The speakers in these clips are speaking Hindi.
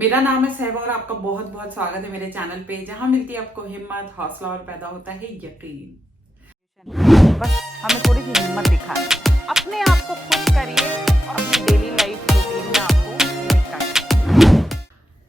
मेरा नाम है सहबा और आपका बहुत बहुत स्वागत है मेरे चैनल पे, जहां मिलती है आपको हिम्मत, हौसला और पैदा होता है यकीन। बस हमें थोड़ी सी हिम्मत दिखाएं, अपने आप को खुश करिए और अपनी डेली लाइफ रूटीन में आपको निकालिए।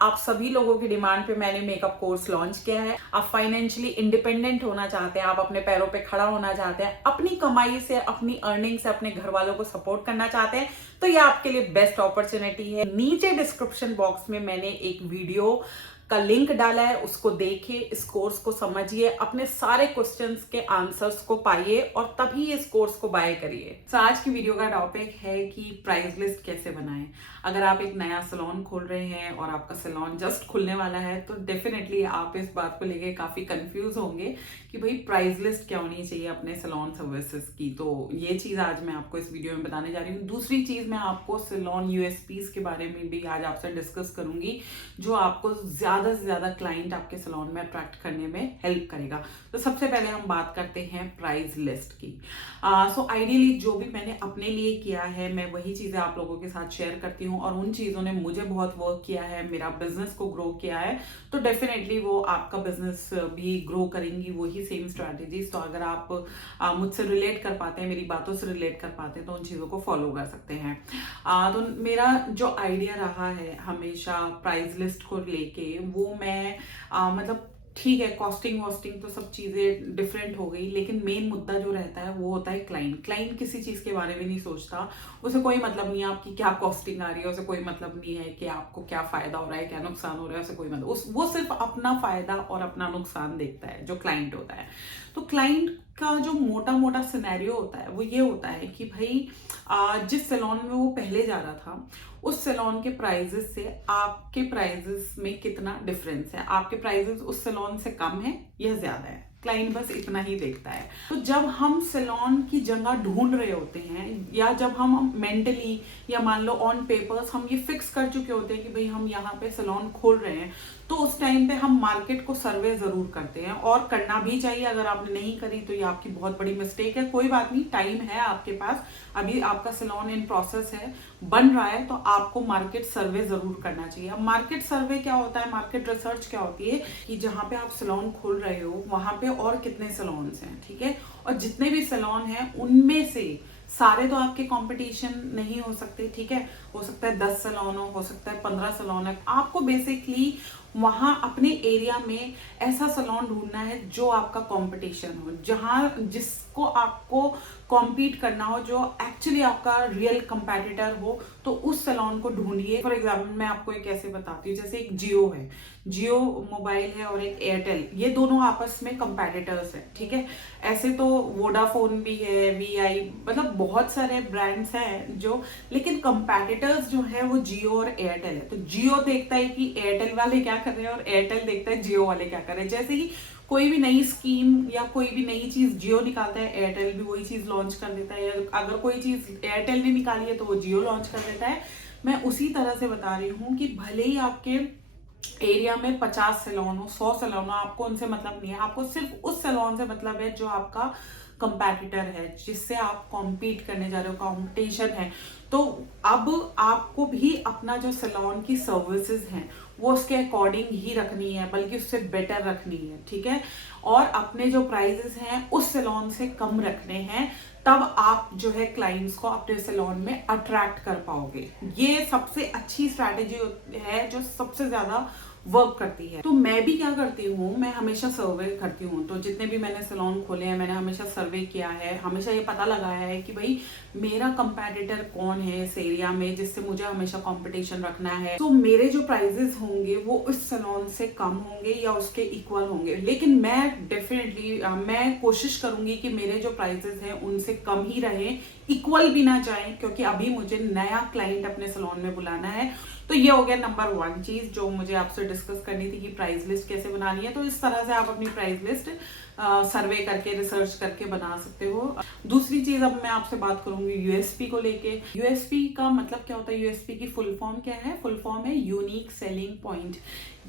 आप सभी लोगों की डिमांड पे मैंने मेकअप कोर्स लॉन्च किया है। आप फाइनेंशियली इंडिपेंडेंट होना चाहते हैं, आप अपने पैरों पे खड़ा होना चाहते हैं, अपनी कमाई से, अपनी अर्निंग से अपने घर वालों को सपोर्ट करना चाहते हैं, तो ये आपके लिए बेस्ट अपॉर्चुनिटी है। नीचे डिस्क्रिप्शन बॉक्स में मैंने एक वीडियो का लिंक डाला है, उसको देखिए, इस कोर्स को समझिए, अपने सारे क्वेश्चंस के आंसर्स को पाइए और तभी इस कोर्स को बाय करिए। तो आज की वीडियो का टॉपिक है कि प्राइस लिस्ट कैसे बनाएं। अगर आप एक नया सैलून खोल रहे हैं और आपका सैलून जस्ट खुलने वाला है तो डेफिनेटली आप इस बात को लेके काफी कंफ्यूज होंगे कि भाई प्राइस लिस्ट क्या होनी चाहिए अपने सैलून सर्विसेज की। तो ये चीज आज मैं आपको इस वीडियो में बताने जा रही हूँ। दूसरी चीज, मैं आपको सैलून यूएसपीज के बारे में भी आज आपसे डिस्कस करूंगी, जो आपको ज्यादा से ज्यादा क्लाइंट आपके सैलून में अट्रैक्ट करने में हेल्प करेगा। तो सबसे पहले हम बात करते हैं प्राइस लिस्ट की। सो आइडियली जो भी मैंने अपने लिए किया है, मैं वही चीजें आप लोगों के साथ शेयर करती हूँ और उन चीजों ने मुझे बहुत वर्क किया है, मेरा बिजनेस को ग्रो किया है। तो डेफिनेटली वो आपका बिजनेस भी ग्रो करेंगी वही सेम स्ट्रैटेजीज। तो अगर आप मुझसे रिलेट कर पाते हैं, मेरी बातों से रिलेट कर पाते हैं, तो उन चीजों को फॉलो कर सकते हैं। तो मेरा जो आइडिया रहा है हमेशा प्राइस लिस्ट को लेके, वो मैं मतलब ठीक है, कॉस्टिंग वॉस्टिंग तो सब चीजें डिफरेंट हो गई, लेकिन मेन मुद्दा जो रहता है वो होता है क्लाइंट। क्लाइंट किसी चीज के बारे में नहीं सोचता, उसे कोई मतलब नहीं है आपकी क्या कॉस्टिंग आ रही है, उसे कोई मतलब नहीं है कि आपको क्या फायदा हो रहा है, क्या नुकसान हो रहा है, उसे कोई मतलब वो सिर्फ अपना फायदा और अपना नुकसान देखता है जो क्लाइंट होता है। तो क्लाइंट का जो मोटा मोटा सिनेरियो होता है वो ये होता है कि भाई जिस सैलून में वो पहले जा रहा था, उस सैलून के प्राइजेस से आपके प्राइजेस में कितना डिफरेंस है, आपके प्राइजेस उस सैलून से कम है या ज्यादा है। क्लाइंट बस इतना ही देखता है। तो जब हम सैलून की जगह ढूंढ रहे होते हैं, या जब हम मेंटली या मान लो ऑन पेपर्स हम ये फिक्स कर चुके होते हैं कि भाई हम यहाँ पे सैलून खोल रहे हैं, तो उस टाइम पे हम मार्केट को सर्वे जरूर करते हैं और करना भी चाहिए। अगर आपने नहीं करी तो ये आपकी बहुत बड़ी मिस्टेक है। कोई बात नहीं, टाइम है आपके पास, अभी आपका सैलून इन प्रोसेस है, बन रहा है, तो आपको मार्केट सर्वे जरूर करना चाहिए। अब मार्केट सर्वे क्या होता है, मार्केट रिसर्च क्या होती है कि जहां पे आप सैलून खोल रहे हो वहां पे और कितने सैलून्स हैं, ठीक है, और जितने भी सैलून हैं उनमें से सारे तो आपके कंपटीशन नहीं हो सकते, ठीक है, हो सकता है 10 सैलून हो सकता है 15 सैलून है। आपको बेसिकली वहां अपने एरिया में ऐसा सैलून ढूंढना है जो आपका कंपटीशन हो, जहां जिसको आपको कॉम्पीट करना हो, जो एक्चुअली आपका रियल कंपेटिटर हो, तो उस सैलून को ढूंढिए। फॉर एग्जाम्पल मैं आपको एक ऐसे बताती हूँ, जैसे एक जियो है, जियो मोबाइल है और एक एयरटेल, ये दोनों आपस में कंपेटिटर्स है, ठीक है। ऐसे तो वोडाफोन भी है, वीआई, मतलब बहुत सारे ब्रांड्स हैं जो, लेकिन कंपेटिटर्स जो है वो जियो और एयरटेल है। तो जियो देखता है कि एयरटेल वाले क्या कर रहे हैं और एयरटेल देखता है जियो वाले क्या कर रहे हैं। जैसे ही कोई भी नई स्कीम या कोई भी नई चीज जियो निकालता है, एयरटेल भी वही चीज लॉन्च कर देता है, या अगर कोई चीज एयरटेल ने निकाली है तो वो जियो लॉन्च कर देता है। मैं उसी तरह से बता रही हूँ कि भले ही आपके एरिया में 50 सैलून हो, 100 सैलून हो, आपको उनसे मतलब नहीं है, आपको सिर्फ उस सैलून से मतलब है जो आपका कंपेटिटर है, जिससे आप कॉम्पीट करने जा रहे हो, कॉम्पिटिशन है। तो अब आपको भी अपना जो सैलून की सर्विसेज हैं वो उसके अकॉर्डिंग ही रखनी है, बल्कि उससे बेटर रखनी है, ठीक है, और अपने जो प्राइजेस हैं उस सैलून से कम रखने हैं। तब आप जो है क्लाइंट्स को अपने सैलून में अट्रैक्ट कर पाओगे। ये सबसे अच्छी स्ट्रैटेजी है जो सबसे ज्यादा वर्क करती है। तो मैं भी क्या करती हूँ, मैं हमेशा सर्वे करती हूँ। तो जितने भी मैंने सैलून खोले हैं, मैंने हमेशा सर्वे किया है, हमेशा ये पता लगाया है कि भाई मेरा कंपेटिटर कौन है इस एरिया में, जिससे मुझे हमेशा कंपटीशन रखना है। तो मेरे जो प्राइजेस होंगे वो उस सैलून से कम होंगे या उसके इक्वल होंगे, लेकिन मैं डेफिनेटली मैं कोशिश करूंगी कि मेरे जो प्राइजेस हैं उनसे कम ही रहे, इक्वल भी ना जाए, क्योंकि अभी मुझे नया क्लाइंट अपने सैलून में बुलाना है। तो ये हो गया नंबर 1 चीज जो मुझे आपसे डिस्कस करनी थी कि प्राइस लिस्ट कैसे बनानी है। तो इस तरह से आप अपनी प्राइस लिस्ट सर्वे करके रिसर्च करके बना सकते हो। दूसरी चीज अब मैं आपसे बात करूंगी यूएसपी को लेके। यूएसपी का मतलब क्या होता है, यूएसपी की फुल फॉर्म क्या है? फुल फॉर्म है यूनिक सेलिंग पॉइंट,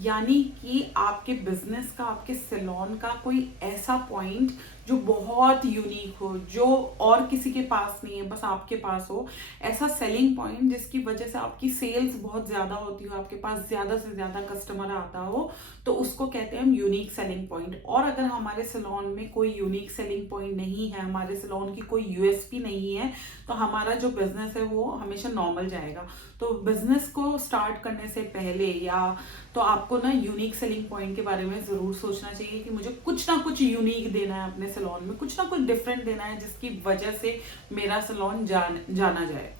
यानी कि आपके बिजनेस का, आपके सैलून का कोई ऐसा पॉइंट जो बहुत यूनिक हो, जो और किसी के पास नहीं है, बस आपके पास हो। ऐसा सेलिंग पॉइंट जिसकी वजह से आपकी सेल्स बहुत ज्यादा होती हो, आपके पास ज्यादा से ज्यादा कस्टमर आता हो, तो उसको कहते हैं हम यूनिक सेलिंग पॉइंट। और अगर हमारे सैलून में कोई यूनिक सेलिंग पॉइंट नहीं है, हमारे सैलून की कोई यूएसपी नहीं है, तो हमारा जो बिजनेस है वो हमेशा नॉर्मल जाएगा। तो बिजनेस को स्टार्ट करने से पहले या तो आपको ना यूनिक सेलिंग पॉइंट के बारे में जरूर सोचना चाहिए कि मुझे कुछ ना कुछ यूनिक देना है अपने सैलून में, कुछ ना कुछ डिफरेंट देना है जिसकी वजह से मेरा सैलून जाना जाए।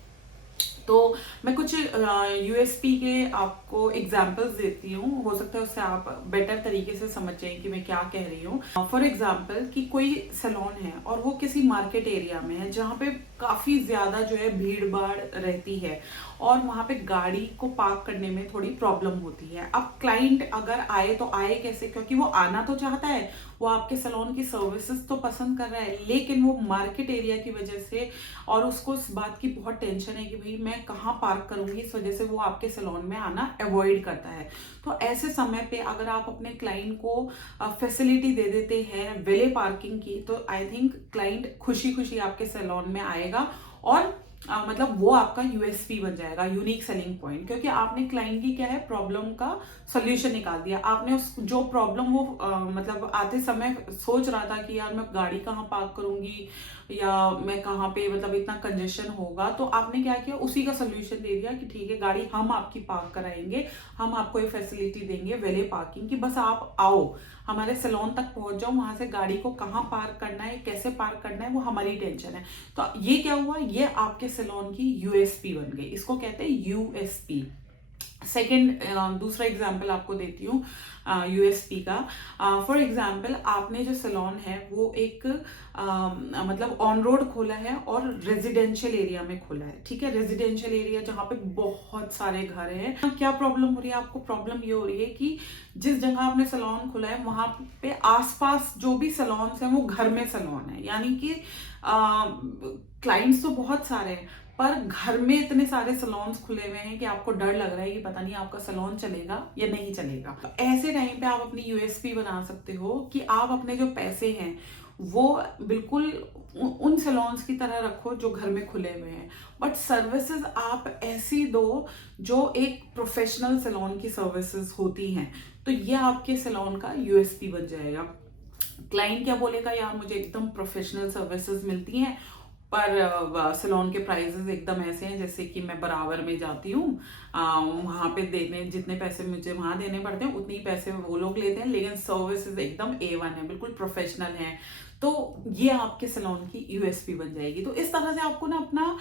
तो मैं कुछ यूएसपी के आपको एग्जांपल्स देती हूँ, हो सकता है उससे आप बेटर तरीके से समझ जाएं कि मैं क्या कह रही हूँ। फॉर एग्जांपल कि कोई सैलून है और वो किसी मार्केट एरिया में है जहाँ पे काफी ज्यादा जो है भीड़ भाड़ रहती है और वहां पे गाड़ी को पार्क करने में थोड़ी प्रॉब्लम होती है। अब क्लाइंट अगर आए तो आए कैसे, क्योंकि वो आना तो चाहता है, वो आपके सैलून की सर्विसेज तो पसंद कर रहा है, लेकिन वो मार्केट एरिया की वजह से और उसको इस बात की बहुत टेंशन है कि भाई मैं कहाँ पार्क करूंगी, इस वजह से वो आपके सैलून में आना अवॉइड करता है। तो ऐसे समय पे अगर आप अपने क्लाइंट को फैसिलिटी दे देते हैं वेले पार्किंग की, तो आई थिंक क्लाइंट खुशी खुशी आपके सैलून में आएगा और मतलब वो आपका यूएसपी बन जाएगा, यूनिक सेलिंग पॉइंट, क्योंकि आपने क्लाइंट की क्या है प्रॉब्लम का सॉल्यूशन निकाल दिया। आपने उस जो प्रॉब्लम वो मतलब आते समय सोच रहा था कि यार मैं गाड़ी कहाँ पार्क करूंगी या मैं कहाँ पे मतलब इतना कंजेशन होगा, तो आपने क्या किया, उसी का सोल्यूशन दे दिया कि ठीक है गाड़ी हम आपकी पार्क कराएंगे, हम आपको ये फैसिलिटी देंगे वेले पार्किंग की, बस आप आओ हमारे सैलून तक पहुंच जाओ, वहां से गाड़ी को कहाँ पार्क करना है, कैसे पार्क करना है, वो हमारी टेंशन है। तो ये क्या हुआ, ये आपके सैलून की यूएसपी बन गई, इसको कहते हैं यूएसपी। सेकेंड दूसरा एग्जाम्पल आपको देती हूँ यूएसपी का। फॉर एग्जाम्पल आपने जो सैलून है वो एक मतलब ऑन रोड खोला है और रेजिडेंशियल एरिया में खोला है, ठीक है, रेजिडेंशियल एरिया जहाँ पे बहुत सारे घर हैं। क्या प्रॉब्लम हो रही है आपको? प्रॉब्लम ये हो रही है कि जिस जगह आपने सैलून खोला है वहां पे आसपास जो भी सैलून्स हैं वो घर में सैलून है, यानी कि क्लाइंट्स तो बहुत सारे हैं पर घर में इतने सारे सैलून्स खुले हुए हैं कि आपको डर लग रहा है कि पता नहीं आपका सैलून चलेगा या नहीं चलेगा। तो ऐसे टाइम पे आप अपनी यूएसपी बना सकते हो कि आप अपने जो पैसे हैं वो बिल्कुल उन सैलून्स की तरह रखो जो घर में खुले हुए हैं, बट सर्विसेज आप ऐसी दो जो एक प्रोफेशनल सैलून की सर्विसेज होती हैं। तो ये आपके सैलून का यूएसपी बन जाएगा। क्लाइंट क्या बोलेगा, यार मुझे एकदम प्रोफेशनल सर्विसेज मिलती हैं पर सैलून के प्राइसेस एकदम ऐसे हैं जैसे कि मैं बराबर में जाती हूँ, वहाँ पे देने जितने पैसे मुझे वहाँ देने पड़ते हैं उतने ही पैसे वो लोग लेते हैं, लेकिन सर्विसेज एकदम A1 है, बिल्कुल प्रोफेशनल है। तो ये आपके सैलून की यूएसपी बन जाएगी। तो इस तरह से आपको ना अपना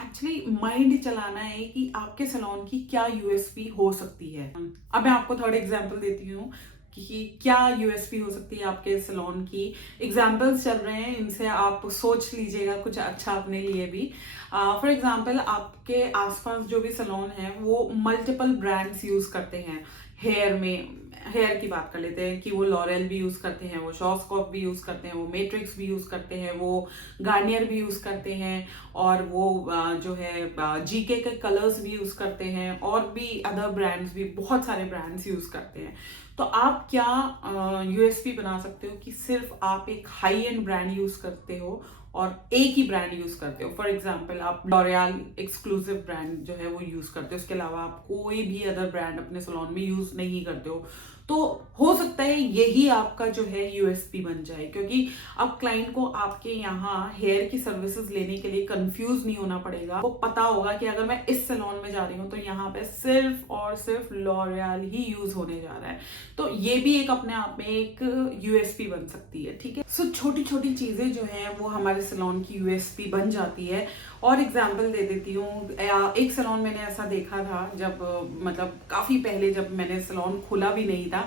एक्चुअली माइंड चलाना है कि आपके सैलून की क्या यूएसपी हो सकती है। अब मैं आपको थर्ड एग्जाम्पल देती हूँ कि क्या यूएसपी हो सकती है आपके सैलून की। एग्जाम्पल्स चल रहे हैं, इनसे आप सोच लीजिएगा कुछ अच्छा अपने लिए भी। फॉर एग्जाम्पल आपके आसपास जो भी सैलून है वो मल्टीपल ब्रांड्स यूज करते हैं। हेयर में हेयर की बात कर लेते हैं कि वो लॉरेल भी यूज करते हैं, वो शॉर्ट्सकॉप भी यूज करते हैं, वो मैट्रिक्स भी यूज करते हैं, वो गार्नियर भी यूज करते हैं, और वो जो है जीके के कलर्स भी यूज करते हैं, और भी अदर ब्रांड्स भी बहुत सारे ब्रांड्स यूज करते हैं। तो आप क्या यूएसपी बना सकते हो कि सिर्फ आप एक हाई एंड ब्रांड यूज करते हो और एक ही ब्रांड यूज करते हो। फॉर एग्जाम्पल आप लॉरियल एक्सक्लूसिव ब्रांड जो है वो यूज करते हो, उसके अलावा आप कोई भी अदर ब्रांड अपने सैलून में यूज नहीं करते हो। तो हो सकता है यही आपका जो है यूएसपी बन जाए, क्योंकि अब क्लाइंट को आपके यहाँ हेयर की सर्विसेज लेने के लिए कंफ्यूज नहीं होना पड़ेगा। वो पता होगा कि अगर मैं इस सैलून में जा रही हूँ तो यहाँ पे सिर्फ और सिर्फ लॉरियल ही यूज होने जा रहा है। तो ये भी एक अपने आप में एक यूएसपी बन सकती है, ठीक है। सो छोटी छोटी चीजें जो है वो हमारे सैलून की यूएसपी बन जाती है। और एग्जाम्पल दे देती हूँ, एक सैलून मैंने ऐसा देखा था जब मतलब काफी पहले जब मैंने सैलून खोला भी नहीं था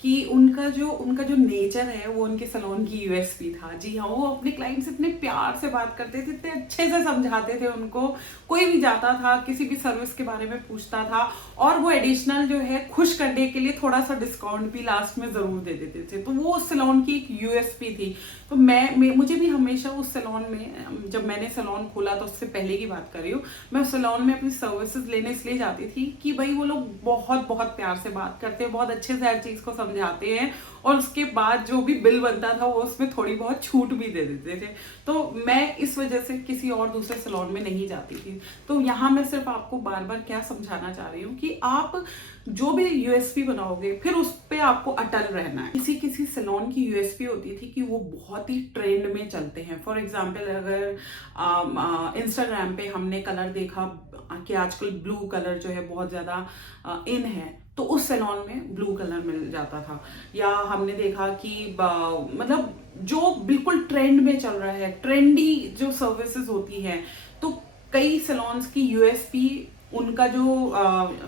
कि उनका जो नेचर है वो उनके सैलून की यूएसपी था। जी हाँ, वो अपने क्लाइंट से इतने प्यार से बात करते थे, इतने अच्छे से समझाते थे उनको। कोई भी जाता था किसी भी सर्विस के बारे में पूछता था, और वो एडिशनल जो है खुश करने के लिए थोड़ा सा डिस्काउंट भी लास्ट में जरूर दे देते थे। तो वो उस सैलून की एक यूएसपी थी। तो मुझे भी हमेशा उस सैलून में, जब मैंने सैलून खोला तो उससे पहले की बात कर रही हूँ, मैं उस सैलून में अपनी सर्विसेज लेने इसलिए जाती थी कि भाई वो लोग बहुत बहुत प्यार से बात करते हैं, बहुत अच्छे से हर चीज को समझाते हैं, और उसके बाद जो भी बिल बनता था वो उसमें थोड़ी बहुत छूट भी दे देते थे। तो मैं इस वजह से किसी और दूसरे सैलून में नहीं जाती थी। तो यहाँ मैं सिर्फ आपको बार बार क्या समझाना चाह रही हूँ कि आप जो भी यूएसपी बनाओगे फिर उस पर आपको अटल रहना है। किसी किसी सैलून की यूएसपी होती थी कि वो बहुत ही ट्रेंड में चलते हैं। फॉर एग्जाम्पल, अगर इंस्टाग्राम पे हमने कलर देखा कि आजकल ब्लू कलर जो है बहुत ज्यादा इन है, तो उस सैलून में ब्लू कलर मिल जाता था। या हमने देखा कि मतलब जो बिल्कुल ट्रेंड में चल रहा है, ट्रेंडी जो सर्विसेज होती हैं, तो कई सैलून्स की यूएसपी, उनका जो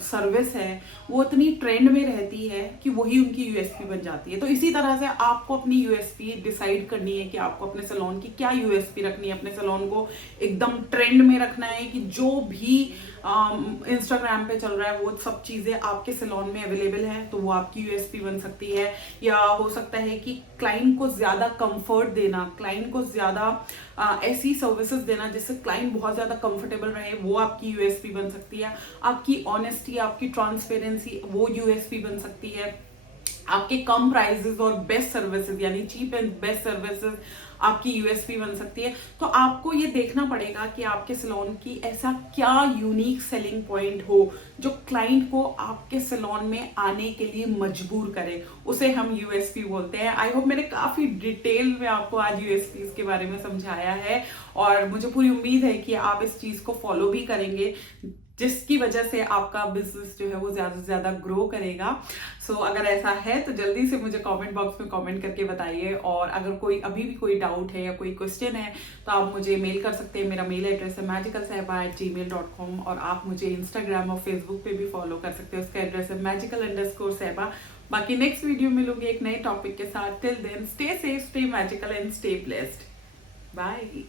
सर्विस है वो इतनी ट्रेंड में रहती है कि वही उनकी यूएसपी बन जाती है। तो इसी तरह से आपको अपनी यूएसपी डिसाइड करनी है कि आपको अपने सैलून की क्या यूएसपी रखनी है। अपने सैलून को एकदम ट्रेंड में रखना है कि जो भी इंस्टाग्राम पे चल रहा है वो सब चीजें आपके सैलून में अवेलेबल है, तो वो आपकी यूएसपी बन सकती है। या हो सकता है कि क्लाइंट को ज्यादा कंफर्ट देना, क्लाइंट को ज्यादा ऐसी सर्विसेज देना जिससे क्लाइंट बहुत ज्यादा कंफर्टेबल रहे, वो आपकी यूएसपी बन सकती है। आपकी ऑनेस्टी, आपकी ट्रांसपेरेंसी, वो यूएसपी बन सकती है। आपके कम प्राइसेस और बेस्ट सर्विसेज, यानी चीप एंड बेस्ट सर्विसेज आपकी यूएसपी बन सकती है। तो आपको ये देखना पड़ेगा कि आपके सैलून की ऐसा क्या यूनिक सेलिंग पॉइंट हो जो क्लाइंट को आपके सैलून में आने के लिए मजबूर करे, उसे हम यूएसपी बोलते हैं। आई होप मैंने काफी डिटेल में आपको आज यूएसपी के बारे में समझाया है, और मुझे पूरी उम्मीद है कि आप इस चीज को फॉलो भी करेंगे, जिसकी वजह से आपका बिजनेस जो है वो ज्यादा से ज्यादा ग्रो करेगा। सो अगर ऐसा है तो जल्दी से मुझे कमेंट बॉक्स में कमेंट करके बताइए। और अगर कोई अभी भी कोई डाउट है या कोई क्वेश्चन है तो आप मुझे मेल कर सकते हैं। मेरा मेल एड्रेस है magicalsaiba@gmail.com, और आप मुझे इंस्टाग्राम और फेसबुक पे भी फॉलो कर सकते हैं, उसका एड्रेस है magical_saiba। बाकी नेक्स्ट वीडियो मिलूंगी एक नए टॉपिक के साथ। Till then stay safe, stay magical and stay blessed. Bye.